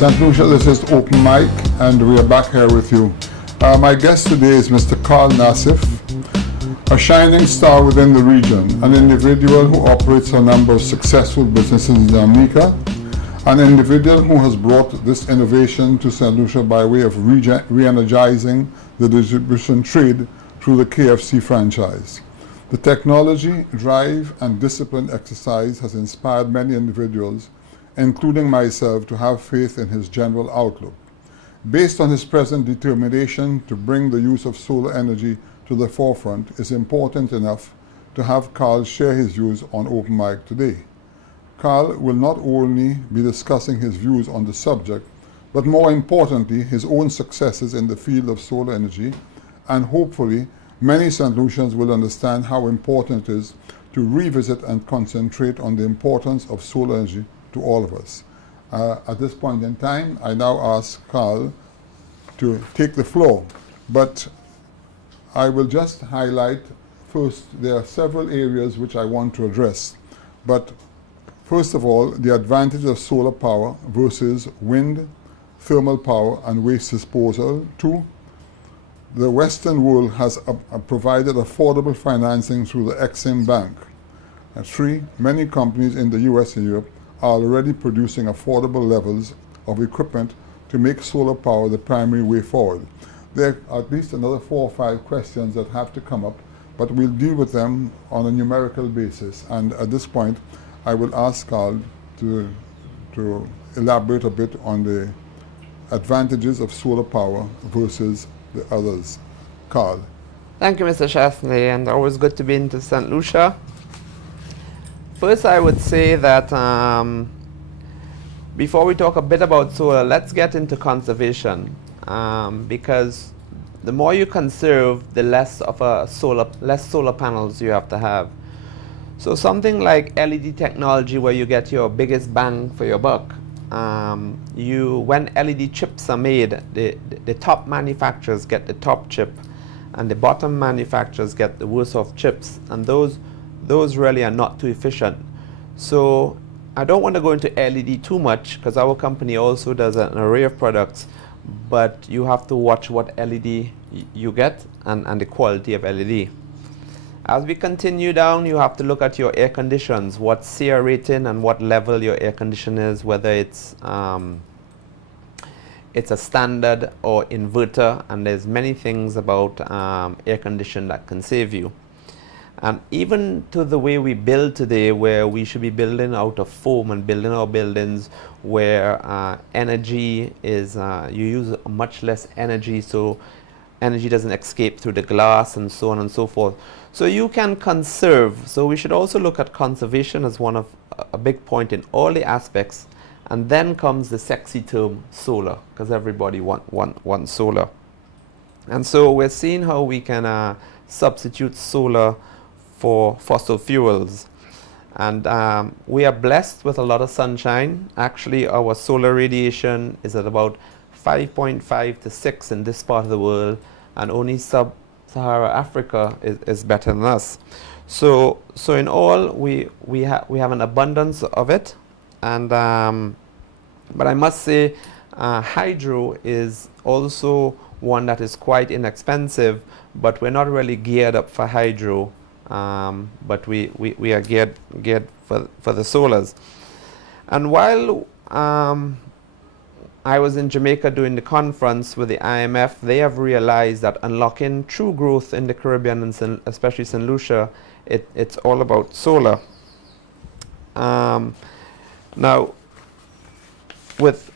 St. Lucia, this is Open Mic, and we are back here with you. My guest today is Mr. Carl Nassif, a shining star within the region, an individual who operates a number of successful businesses in Jamaica, an individual who has brought this innovation to St. Lucia by way of re-energizing the distribution trade through the KFC franchise. The technology, drive, and discipline exercise has inspired many individuals, including myself, to have faith in his general outlook. Based on his present determination to bring the use of solar energy to the forefront, is important enough to have Carl share his views on Open Mic today. Carl will not only be discussing his views on the subject, but more importantly, his own successes in the field of solar energy, and hopefully many St. Lucians will understand how important it is to revisit and concentrate on the importance of solar energy to all of us. At this point in time, I now ask Carl to take the floor, but I will just highlight first, there are several areas which I want to address, but first of all, the advantage of solar power versus wind, thermal power, and waste disposal. Two, the Western world has provided affordable financing through the Exim Bank. And three, many companies in the US and Europe are already producing affordable levels of equipment to make solar power the primary way forward. There are at least another 4 or 5 questions that have to come up, but we'll deal with them on a numerical basis. And at this point, I will ask Carl to elaborate a bit on the advantages of solar power versus the others. Carl. Thank you, Mr. Chesney, and always good to be into St. Lucia. First, I would say that before we talk a bit about solar, let's get into conservation, because the more you conserve, the less solar panels you have to have. So something like LED technology, where you get your biggest bang for your buck. When LED chips are made, the top manufacturers get the top chip, and the bottom manufacturers get the worst of chips, and those really are not too efficient. So I don't want to go into LED too much, because our company also does an array of products, but you have to watch what LED you get and the quality of LED. As we continue down, you have to look at your air conditions, what CR rating and what level your air condition is, whether it's a standard or inverter, and there's many things about air condition that can save you. And even to the way we build today, where we should be building out of foam and building our buildings where energy is, you use much less energy, so energy doesn't escape through the glass and so on and so forth. So you can conserve. So we should also look at conservation as one of a big point in all the aspects. And then comes the sexy term solar, because everybody wants solar. And so we're seeing how we can substitute solar for fossil fuels. And we are blessed with a lot of sunshine. Actually, our solar radiation is at about 5.5 to 6 in this part of the world, and only Sub-Sahara Africa is better than us. So in all, we have an abundance of it, and but I must say, hydro is also one that is quite inexpensive, but we're not really geared up for hydro, but we are geared for the solars. And while I was in Jamaica doing the conference with the IMF, they have realized that unlocking true growth in the Caribbean, and especially St. Lucia, it's all about solar. Now, with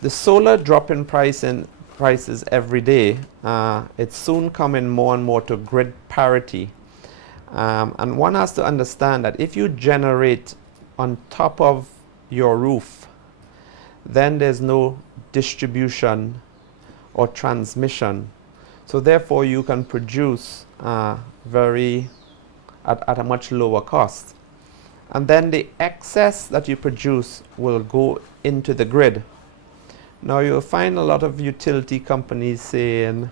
the solar drop in prices every day, it's soon coming more and more to grid parity. And one has to understand that if you generate on top of your roof, then there's no distribution or transmission. So therefore you can produce at a much lower cost. And then the excess that you produce will go into the grid. Now you'll find a lot of utility companies saying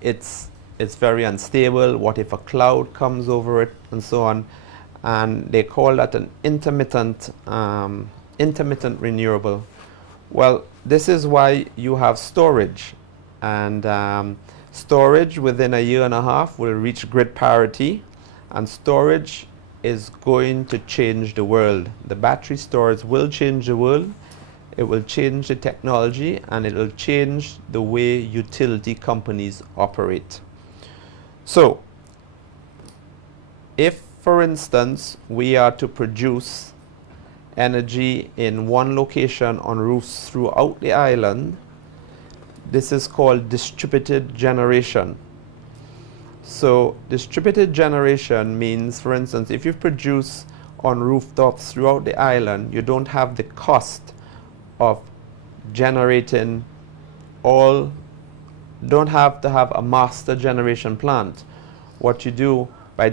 it's very unstable, what if a cloud comes over it, and so on. And they call that an intermittent intermittent renewable. Well, this is why you have storage, and storage within a year and a half will reach grid parity, and storage is going to change the world. The battery storage will change the world. It will change the technology, and it will change the way utility companies operate. So, if, for instance, we are to produce energy in one location on roofs throughout the island, this is called distributed generation. So distributed generation means, for instance, if you produce on rooftops throughout the island, you don't have the cost of generating don't have to have a master generation plant. What you do by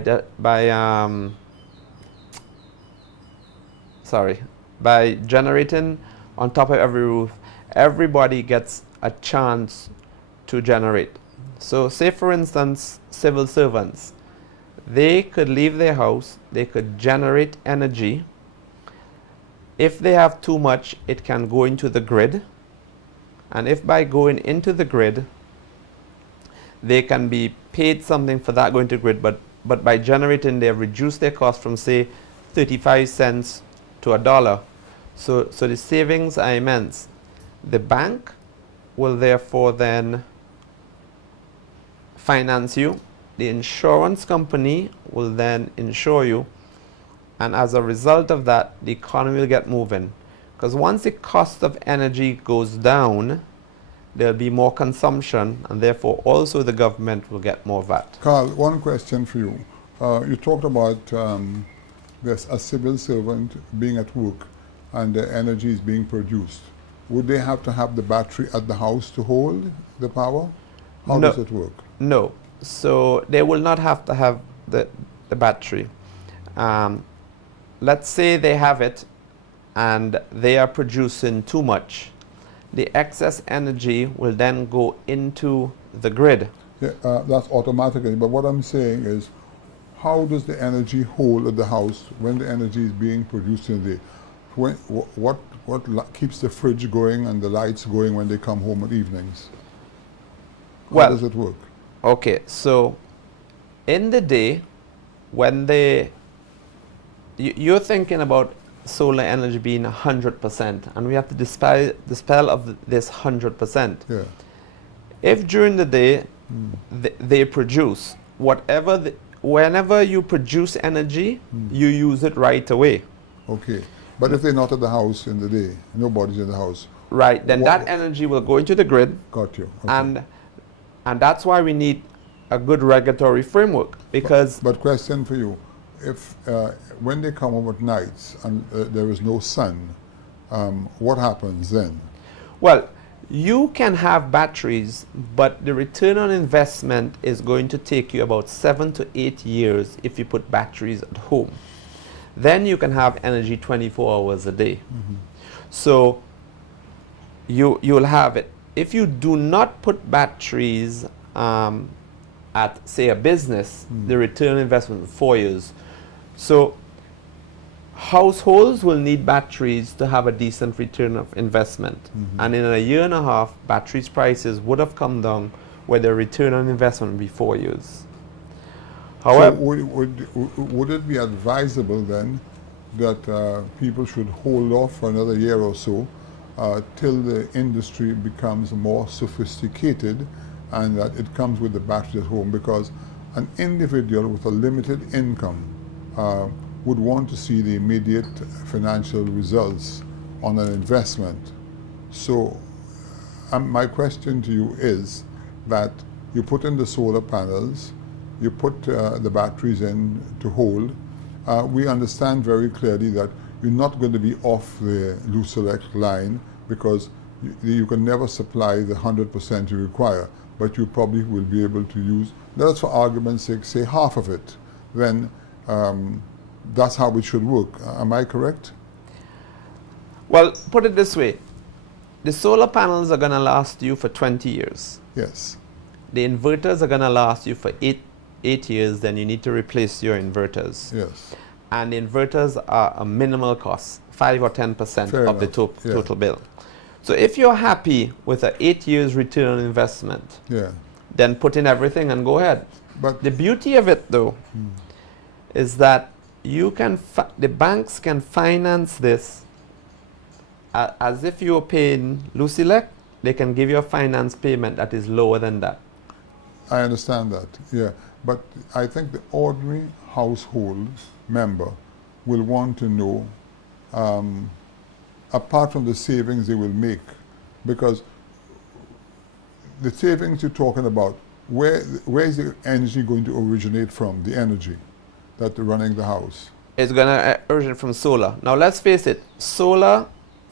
generating on top of every roof, everybody gets a chance to generate. So say, for instance, civil servants, they could leave their house, they could generate energy. If they have too much, it can go into the grid. And if by going into the grid, they can be paid something for that going to grid, but by generating, they have reduced their cost from, say, 35 cents to $1. So the savings are immense. The bank will therefore then finance you. The insurance company will then insure you. And as a result of that, the economy will get moving. Because once the cost of energy goes down, there'll be more consumption, and therefore also the government will get more VAT. Carl, one question for you. You talked about there's a civil servant being at work and the energy is being produced. Would they have to have the battery at the house to hold the power? How does it work? No. So they will not have to have the battery. Let's say they have it and they are producing too much. The excess energy will then go into the grid. Yeah, that's automatically, but what I'm saying is, how does the energy hold at the house when the energy is being produced in the day? What keeps the fridge going and the lights going when they come home at evenings? How does it work? Okay, so in the day, when you're thinking about solar energy being 100%, and we have to dispel of this 100%. Yeah. If during the day they produce whenever you produce energy, you use it right away. Okay, but if they're not at the house in the day, nobody's in the house. Right, then that energy will go into the grid. Got you. Okay. And that's why we need a good regulatory framework, because. But question for you. If when they come home at nights and there is no sun, what happens then? Well, you can have batteries, but the return on investment is going to take you about 7 to 8 years if you put batteries at home. Then you can have energy 24 hours a day. Mm-hmm. So you'll have it. If you do not put batteries at, say, a business, the return on investment is 4 years. So households will need batteries to have a decent return of investment. Mm-hmm. And in a year and a half, batteries prices would have come down where the return on investment would be 4 years. However, so would it be advisable then that people should hold off for another year or so till the industry becomes more sophisticated and that it comes with the battery at home? Because an individual with a limited income would want to see the immediate financial results on an investment. So my question to you is that you put in the solar panels, you put the batteries in to hold. We understand very clearly that you're not going to be off the loose elect line because you can never supply the 100% you require, but you probably will be able to use, let's for argument's sake, say half of it. Then that's how it should work. Am I correct? Well, put it this way. The solar panels are going to last you for 20 years. Yes. The inverters are going to last you for 8 years, then you need to replace your inverters. Yes. and inverters are a minimal cost, 5 or 10% Fair of the enough. Yeah. total bill. So if you're happy with an 8 years return on investment, Yeah. then put in everything and go ahead. But The beauty of it, though, is that you can the banks can finance this as if you were paying Lucilec. They can give you a finance payment that is lower than that. I understand that, yeah. But I think the ordinary household member will want to know, apart from the savings they will make, because the savings you're talking about, where is the energy going to originate from, the energy that running the house? It's going to originate from solar. Now, let's face it, solar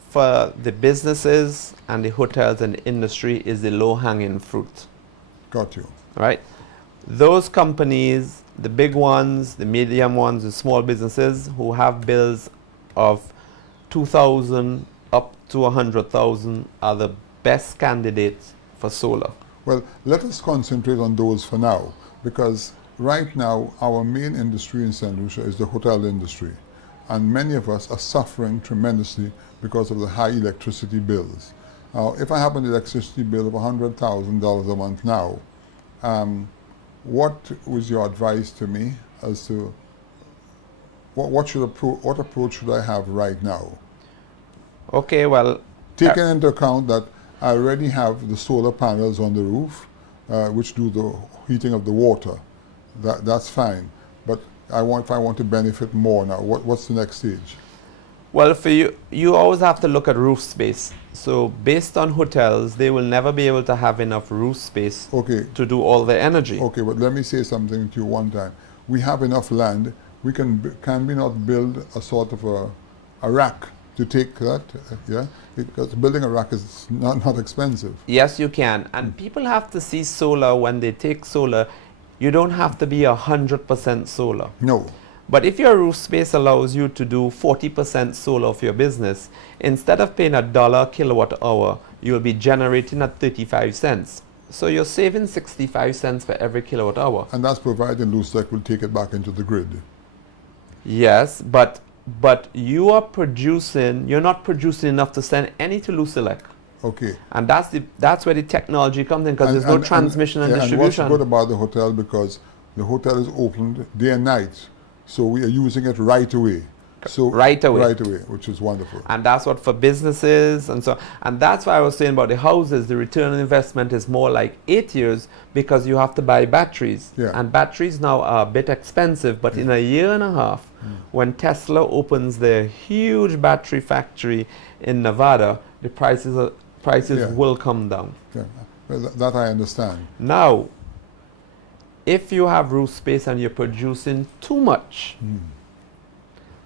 for the businesses and the hotels and the industry is the low-hanging fruit. Got you. Right? Those companies, the big ones, the medium ones, the small businesses who have bills of 2,000 up to 100,000 are the best candidates for solar. Well, let us concentrate on those for now, because right now our main industry in St. Lucia is the hotel industry, and many of us are suffering tremendously because of the high electricity bills. Now, if I have an electricity bill of $100,000 a month now, what was your advice to me as to what approach should I have right now? Okay, well, taking into account that I already have the solar panels on the roof, which do the heating of the water. That's fine. But if I want to benefit more now, what's the next stage? Well, for you always have to look at roof space. So based on hotels, they will never be able to have enough roof space to do all the energy. Okay, but let me say something to you one time. We have enough land. Can we not build a sort of a rack to take that? Yeah, because building a rack is not expensive. Yes, you can. And people have to see solar when they take solar. You don't have to be 100% solar. No. But if your roof space allows you to do 40% solar of your business, instead of paying $1 kilowatt hour, you'll be generating at 35 cents. So you're saving 65 cents for every kilowatt hour. And that's provided Lucilec will take it back into the grid. Yes, but you're not producing enough to send any to Lucilec. Okay. And that's where the technology comes in, because there's no transmission and distribution. And what's good about the hotel, because the hotel is opened day and night, so we are using it right away. So right away, which is wonderful. And that's what for businesses and so. And that's why I was saying about the houses, the return on investment is more like 8 years, because you have to buy batteries. Yeah. And batteries now are a bit expensive, but in a year and a half, when Tesla opens their huge battery factory in Nevada, the prices will come down. Yeah. Well, that I understand. Now, if you have roof space and you're producing too much,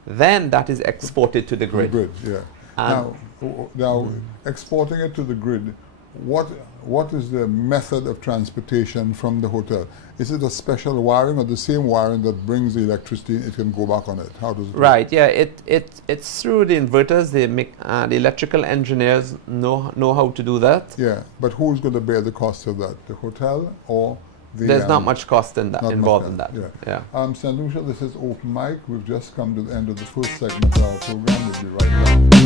then that is exported to the grid. Yeah. Now, exporting it to the grid, what is the method of transportation from the hotel? Is it a special wiring or the same wiring that brings the electricity? It can go back on it. How does it work? Right. Yeah. It's through the inverters. The electrical engineers know how to do that. Yeah. But who's going to bear the cost of that? The hotel or the? There's not much cost involved in that. Yeah. St. Lucia, this is Open Mic. We've just come to the end of the first segment of our program. We'll be right back.